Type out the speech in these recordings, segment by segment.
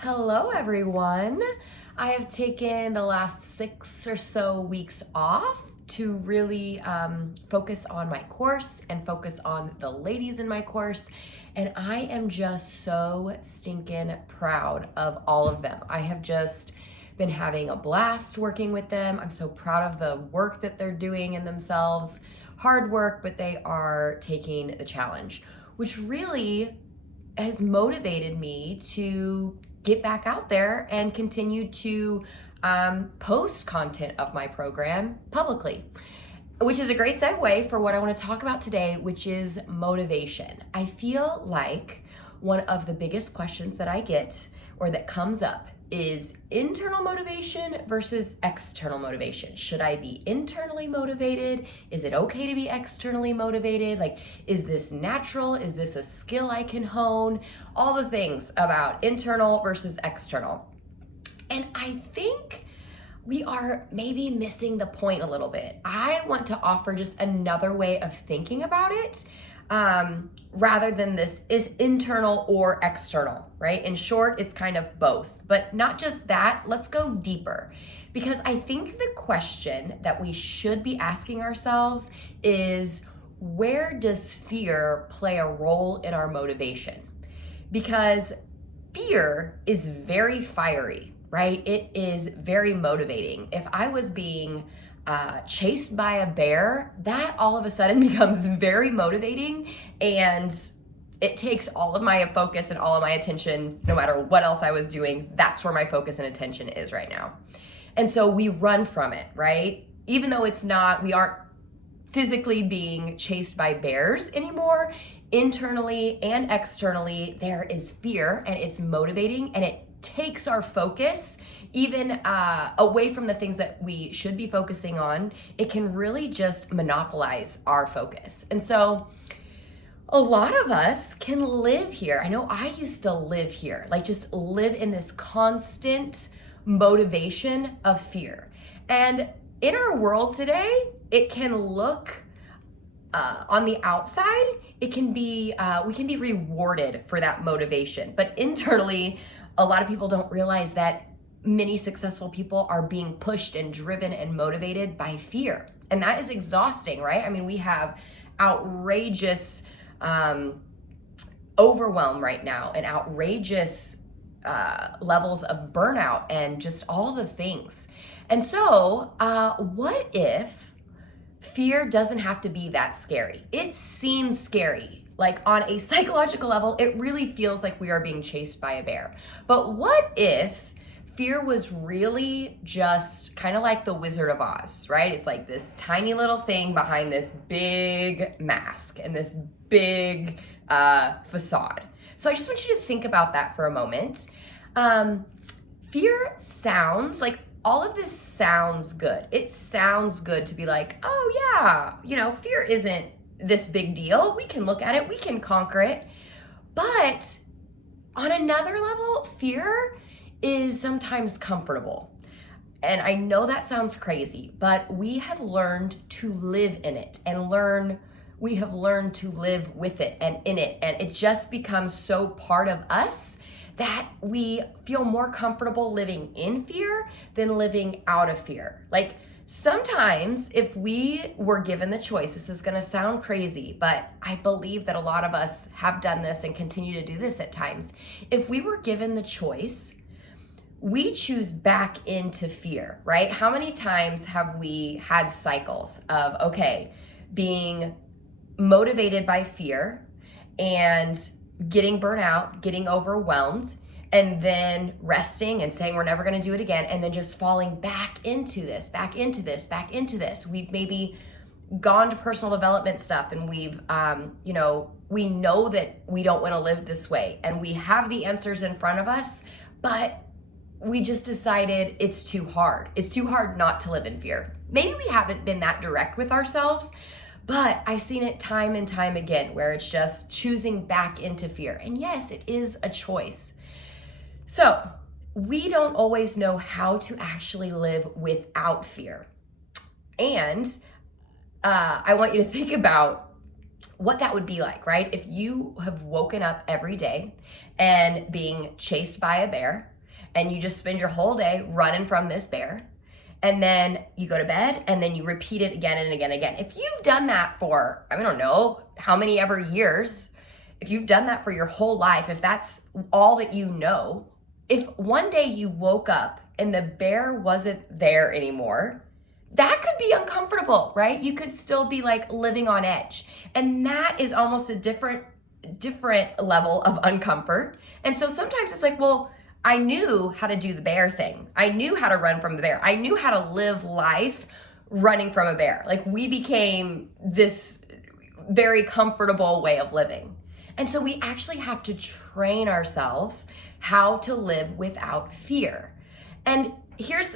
Hello, everyone. I have taken the last 6 or so weeks off to really focus on my course and focus on the ladies in my course. And I am just so stinking proud of all of them. I have just been having a blast working with them. I'm so proud of the work that they're doing in themselves. Hard work, but they are taking the challenge, which really has motivated me to get back out there and continue to post content of my program publicly, which is a great segue for what I want to talk about today, which is motivation. I feel like one of the biggest questions that I get or that comes up is internal motivation versus external motivation. Should I be internally motivated? Is it okay to be externally motivated? Like, is this natural? Is this a skill I can hone? All the things about internal versus external. And I think we are maybe missing the point a little bit. I want to offer just another way of thinking about it, rather than this is internal or external, right? In short, it's kind of both. But not just that, let's go deeper. Because I think the question that we should be asking ourselves is, where does fear play a role in our motivation? Because fear is very fiery, right? It is very motivating. If I was being chased by a bear, that all of a sudden becomes very motivating, and it takes all of my focus and all of my attention. No matter what else I was doing, that's where my focus and attention is right now. And so we run from it, right? Even though we aren't physically being chased by bears anymore, internally and externally, there is fear, and it's motivating, and it takes our focus even away from the things that we should be focusing on. It can really just monopolize our focus. And so a lot of us can live here. I know I used to live here, like just live in this constant motivation of fear. And in our world today, it can look on the outside, it can be we can be rewarded for that motivation. But internally, a lot of people don't realize that many successful people are being pushed and driven and motivated by fear. And that is exhausting, right? I mean, we have outrageous overwhelm right now, and outrageous levels of burnout, and just all the things. And so what if fear doesn't have to be that scary? It seems scary. Like, on a psychological level, it really feels like we are being chased by a bear. But what if fear was really just kind of like the Wizard of Oz, right? It's like this tiny little thing behind this big mask and this big facade. So I just want you to think about that for a moment. Fear sounds like, all of this sounds good. It sounds good to be like, oh yeah, fear isn't this big deal. We can look at it, we can conquer it. But on another level, fear is sometimes comfortable. And I know that sounds crazy, but we have learned to live in it, and we have learned to live with it and in it. And it just becomes so part of us that we feel more comfortable living in fear than living out of fear. Like, sometimes if we were given the choice, this is gonna sound crazy, but I believe that a lot of us have done this and continue to do this at times. If we were given the choice, we choose back into fear, right? How many times have we had cycles of, okay, being motivated by fear and getting burnt out, getting overwhelmed, and then resting and saying we're never going to do it again, and then just falling back into this, back into this, back into this. We've maybe gone to personal development stuff, and we've, we know that we don't want to live this way, and we have the answers in front of us, but we just decided it's too hard. It's too hard not to live in fear. Maybe we haven't been that direct with ourselves, but I've seen it time and time again where it's just choosing back into fear. And yes, it is a choice. So we don't always know how to actually live without fear. And I want you to think about what that would be like, right? If you have woken up every day and being chased by a bear, and you just spend your whole day running from this bear, and then you go to bed, and then you repeat it again and again and again. If you've done that for, I don't know how many ever years, if you've done that for your whole life, if that's all that you know, if one day you woke up and the bear wasn't there anymore, that could be uncomfortable, right? You could still be like living on edge. And that is almost a different level of uncomfort. And so sometimes it's like, well, I knew how to do the bear thing. I knew how to run from the bear. I knew how to live life running from a bear. Like, we became this very comfortable way of living. And so we actually have to train ourselves how to live without fear. And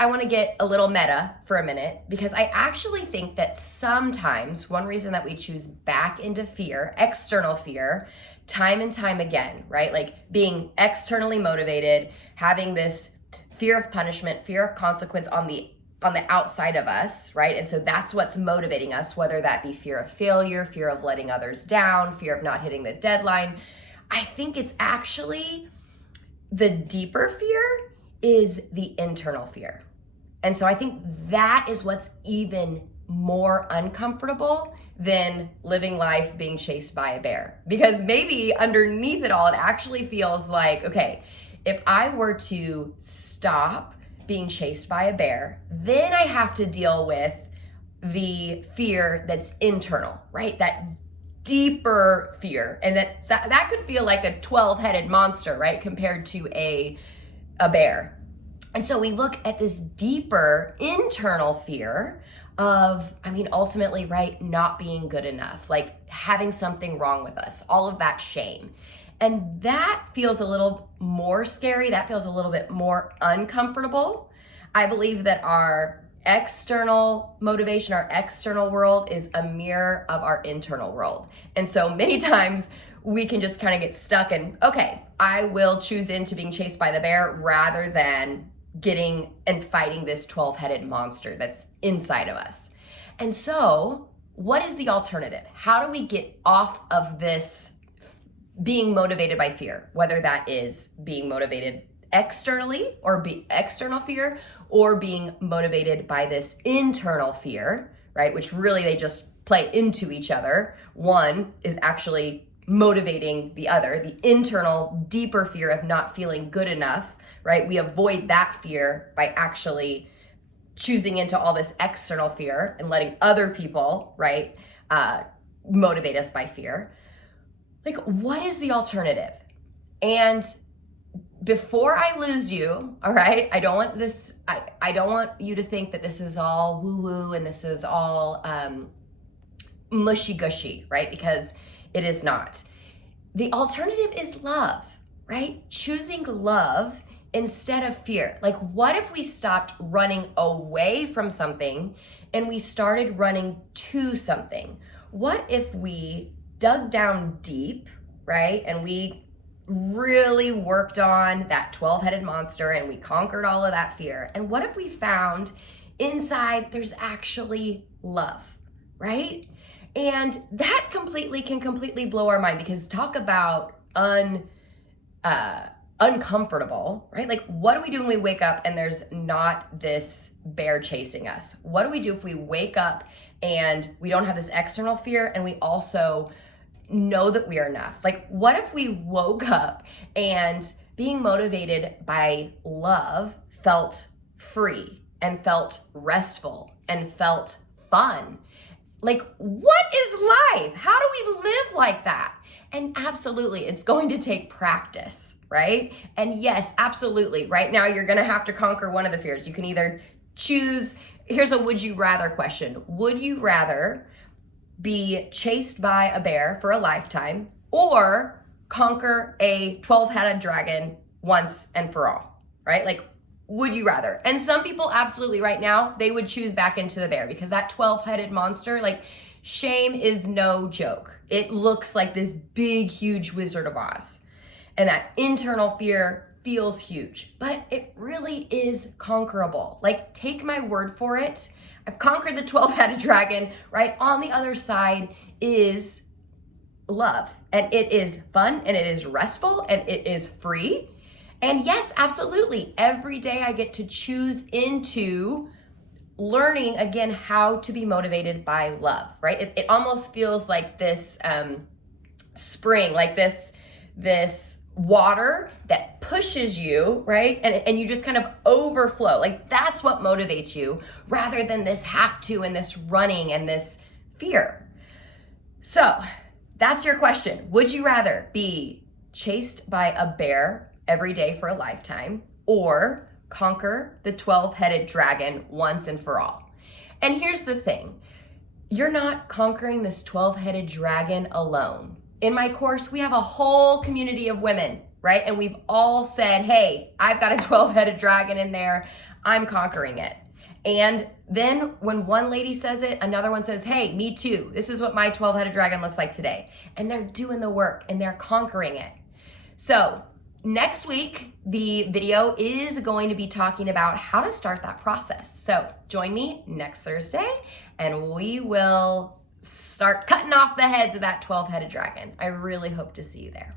I want to get a little meta for a minute, because I actually think that sometimes one reason that we choose back into fear, external fear, time and time again, right? Like being externally motivated, having this fear of punishment, fear of consequence on the outside of us, right? And so that's what's motivating us, whether that be fear of failure, fear of letting others down, fear of not hitting the deadline. I think it's actually the deeper fear is the internal fear. And so I think that is what's even more uncomfortable than living life being chased by a bear. Because maybe underneath it all, it actually feels like, okay, if I were to stop being chased by a bear, then I have to deal with the fear that's internal, right? That deeper fear. And that could feel like a 12-headed monster, right? Compared to a bear. And so we look at this deeper internal fear of, ultimately, right, not being good enough, like having something wrong with us, all of that shame. And that feels a little more scary. That feels a little bit more uncomfortable. I believe that our external motivation, our external world is a mirror of our internal world. And so many times we can just kind of get stuck in, okay, I will choose into being chased by the bear rather than getting and fighting this 12-headed monster that's inside of us. And so what is the alternative? How do we get off of this being motivated by fear, whether that is being motivated externally or external fear, or being motivated by this internal fear, right? Which really they just play into each other. One is actually motivating the other, the internal, deeper fear of not feeling good enough, right? We avoid that fear by actually choosing into all this external fear and letting other people, right, motivate us by fear. Like, what is the alternative? And before I lose you, all right, I don't want this, I don't want you to think that this is all woo-woo and this is all mushy-gushy, right? Because it is not. The alternative is love, right? Choosing love instead of fear. Like, what if we stopped running away from something and we started running to something? What if we dug down deep, right? And we really worked on that 12-headed monster and we conquered all of that fear. And what if we found inside there's actually love, right? And that can completely blow our mind, because talk about uncomfortable, right? Like, what do we do when we wake up and there's not this bear chasing us? What do we do if we wake up and we don't have this external fear and we also know that we are enough? Like, what if we woke up and being motivated by love felt free and felt restful and felt fun? Like, what is life? How do we live like that? And absolutely, it's going to take practice, right? And yes, absolutely, right now you're gonna have to conquer one of the fears. You can either choose, here's a would you rather question. Would you rather be chased by a bear for a lifetime or conquer a 12-headed dragon once and for all, right? Like, would you rather? And some people absolutely right now, they would choose back into the bear, because that 12-headed monster, like, shame is no joke. It looks like this big, huge Wizard of Oz. And that internal fear feels huge, but it really is conquerable. Like, take my word for it. I've conquered the 12-headed dragon, right? On the other side is love, and it is fun, and it is restful, and it is free. And yes, absolutely, every day I get to choose into learning again how to be motivated by love, right? It almost feels like this spring, like this water that pushes you, right? And you just kind of overflow. Like that's what motivates you rather than this have to and this running and this fear. So that's your question. Would you rather be chased by a bear every day for a lifetime or conquer the 12-headed dragon once and for all? And here's the thing. You're not conquering this 12-headed dragon alone. In my course, we have a whole community of women, right? And we've all said, hey, I've got a 12-headed dragon in there. I'm conquering it. And then when one lady says it, another one says, hey, me too. This is what my 12-headed dragon looks like today. And they're doing the work and they're conquering it. So next week, the video is going to be talking about how to start that process. So join me next Thursday and we will start cutting off the heads of that 12-headed dragon. I really hope to see you there.